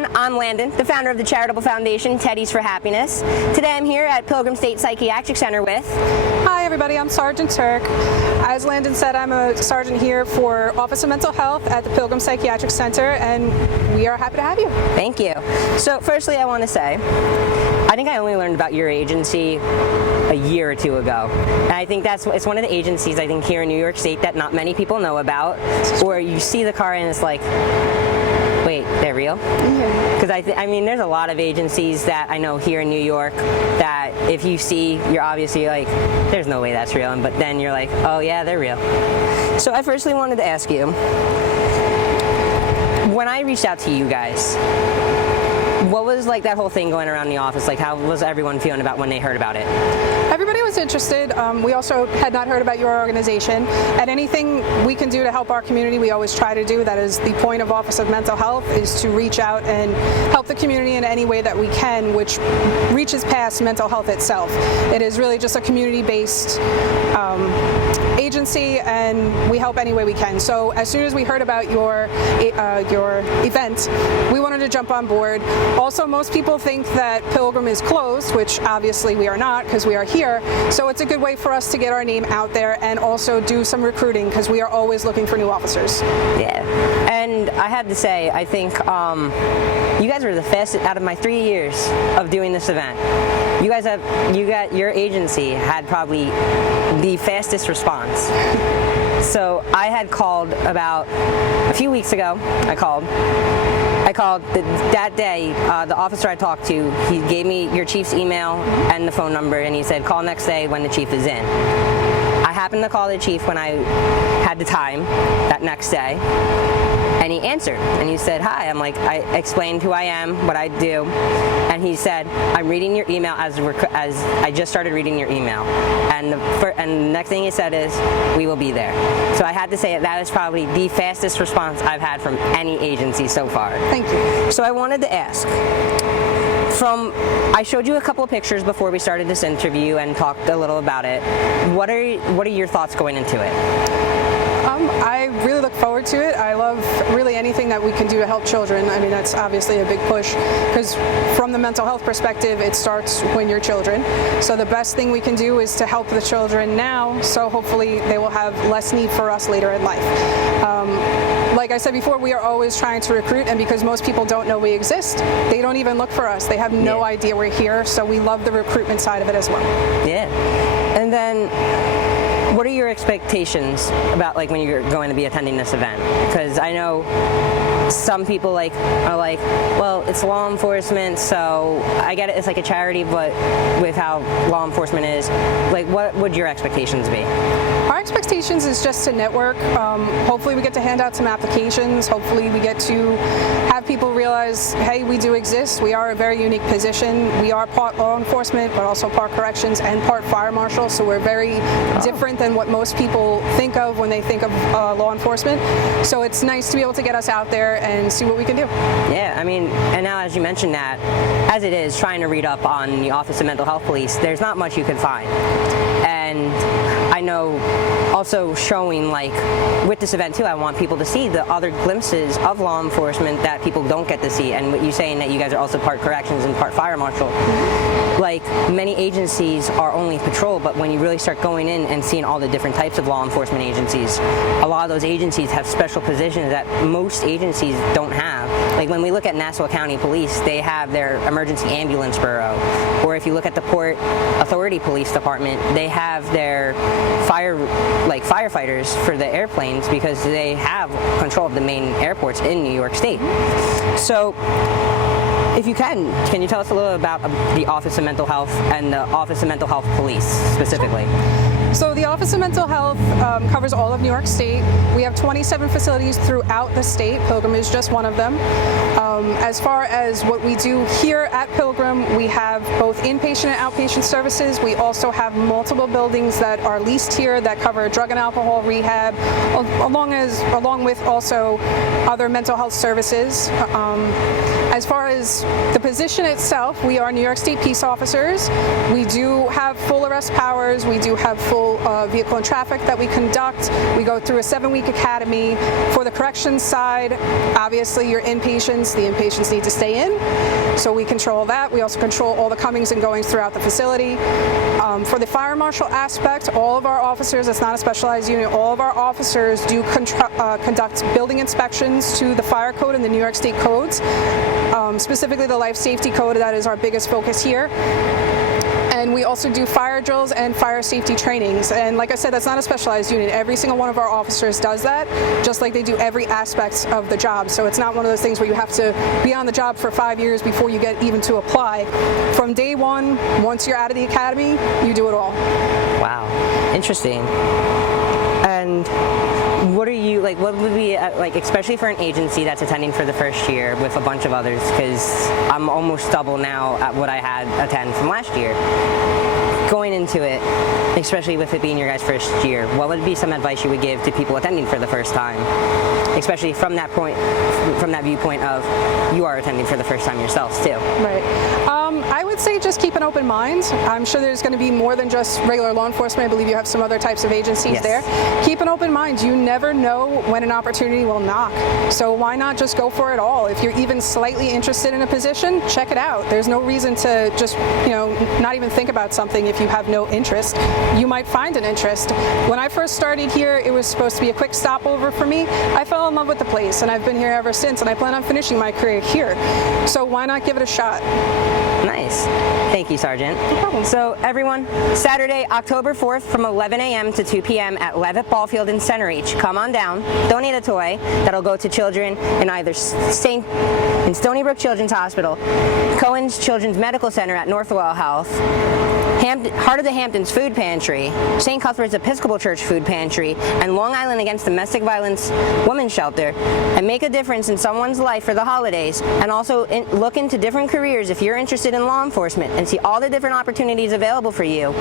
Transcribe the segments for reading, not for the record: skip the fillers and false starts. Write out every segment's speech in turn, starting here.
everyone, I'm Landan, the founder of the charitable foundation Teddies for Happiness. Today I'm here at Pilgrim State Psychiatric Center with... Hi everybody, I'm Sergeant Turk. As Landon said, I'm a sergeant here for Office of Mental Health at the Pilgrim Psychiatric Center, and we are happy to have you. Thank you. So firstly I want to say, I think I only learned about your agency a year or two ago. And I think it's one of the agencies I think here in New York State that not many people know about, or you see the car and it's like, wait, they're real? Because I mean, there's a lot of agencies that I know here in New York that if you see, you're obviously like, there's no way that's real, but then you're like, oh yeah, they're real. So I firstly wanted to ask you, when I reached out to you guys, what was like that whole thing going around the office? Like, how was everyone feeling about when they heard about it? Everybody was interested. We also had not heard about your organization, and anything we can do to help our community, we always try to do. That is the point of Office of Mental Health, is to reach out and help the community in any way that we can, which reaches past mental health itself. It is really just a community-based agency, and we help any way we can. So as soon as we heard about your event, we wanted to jump on board. Also, most people think that Pilgrim is closed, which obviously we are not, because we are here. So it's a good way for us to get our name out there and also do some recruiting, because we are always looking for new officers. Yeah, and I had to say, I think you guys were the fastest out of my 3 years of doing this event. Your agency had probably the fastest response. So I had called about a few weeks ago. I called that day. The officer I talked to, he gave me your chief's email and the phone number, and he said call next day when the chief is in. I happened to call the chief when I had the time that next day, and he answered and he said, hi. I'm like, I explained who I am, what I do, and he said, I'm reading your email as I just started reading your email, and the next thing he said is, we will be there. So I had to say that is probably the fastest response I've had from any agency so far. Thank you. So I wanted to ask, I showed you a couple of pictures before we started this interview and talked a little about it. What are your thoughts going into it? I really look forward to it. I love really anything that we can do to help children. I mean, that's obviously a big push, because from the mental health perspective, it starts when you're children. So the best thing we can do is to help the children now, so hopefully they will have less need for us later in life. Like I said before, we are always trying to recruit, and because most people don't know we exist, they don't even look for us. They have no idea we're here, so we love the recruitment side of it as well. Yeah. And then, what are your expectations about like when you're going to be attending this event? Because I know some people are like, well, it's law enforcement, so I get it, it's like a charity, but with how law enforcement is, like, what would your expectations be? Our expectations is just to network. Hopefully we get to hand out some applications. Hopefully we get to have people realize, hey, we do exist. We are a very unique position. We are part law enforcement, but also part corrections and part fire marshal, so we're very different than what most people think of when they think of law enforcement. So it's nice to be able to get us out there and see what we can do. Yeah, I mean, and now as you mentioned that, as it is, trying to read up on the Office of Mental Health Police, there's not much you could find. And I know also showing, like, with this event too, I want people to see the other glimpses of law enforcement that people don't get to see. And what you saying that you guys are also part corrections and part fire marshal, like many agencies are only patrol, but when you really start going in and seeing all the different types of law enforcement agencies, a lot of those agencies have special positions that most agencies don't have. Like when we look at Nassau County Police, they have their emergency ambulance bureau. Or if you look at the Port Authority Police Department, they have their firefighters for the airplanes, because they have control of the main airports in New York State. So if you can you tell us a little about the Office of Mental Health and the Office of Mental Health Police specifically? So the Office of Mental Health covers all of New York State. We have 27 facilities throughout the state. Pilgrim is just one of them. As far as what we do here at Pilgrim, we have both inpatient and outpatient services. We also have multiple buildings that are leased here that cover drug and alcohol rehab, along with also other mental health services. As far as the position itself, we are New York State peace officers. We do have full arrest powers. We do have full vehicle and traffic that we conduct. We go through a 7-week academy. For the corrections side, obviously your inpatients, the inpatients need to stay in, so we control that. We also control all the comings and goings throughout the facility. For the fire marshal aspect, all of our officers, it's not a specialized unit, all of our officers do conduct building inspections to the fire code and the New York State codes, specifically the life safety code. That is our biggest focus here. And we also do fire drills and fire safety trainings. And like I said, that's not a specialized unit. Every single one of our officers does that, just like they do every aspect of the job. So it's not one of those things where you have to be on the job for 5 years before you get even to apply. From day one, once you're out of the academy, you do it all. Wow, interesting. And what are you, like, what would be, like, especially for an agency that's attending for the first year with a bunch of others, because I'm almost double now at what I had attend from last year. Going into it, especially with it being your guys' first year, what would be some advice you would give to people attending for the first time? Especially from that point, from that viewpoint of you are attending for the first time yourselves too. Right. I would say just keep an open mind. I'm sure there's going to be more than just regular law enforcement. I believe you have some other types of agencies there. Keep an open mind. You never know when an opportunity will knock. So why not just go for it all? If you're even slightly interested in a position, check it out. There's no reason to just, not even think about something if you have no interest. You might find an interest. When I first started here, it was supposed to be a quick stopover for me. I fell in love with the place, and I've been here ever since, and I plan on finishing my career here. So why not give it a shot? Nice. Thank you, Sergeant. No problem. So everyone, Saturday, October 4th from 11 a.m. to 2 p.m. at Levitt Ballfield in Center Reach. Come on down, donate a toy that'll go to children in either in Stony Brook Children's Hospital, Cohen's Children's Medical Center at Northwell Health, Heart of the Hamptons Food Pantry, St. Cuthbert's Episcopal Church Food Pantry, and Long Island Against Domestic Violence Women's Shelter, and make a difference in someone's life for the holidays, and also look into different careers if you're interested in law enforcement and see all the different opportunities available for you.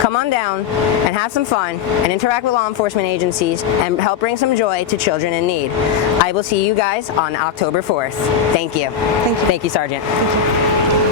Come on down and have some fun and interact with law enforcement agencies and help bring some joy to children in need. I will see you guys on October 4th. Thank you. Thank you. Thank you, Sergeant. Thank you.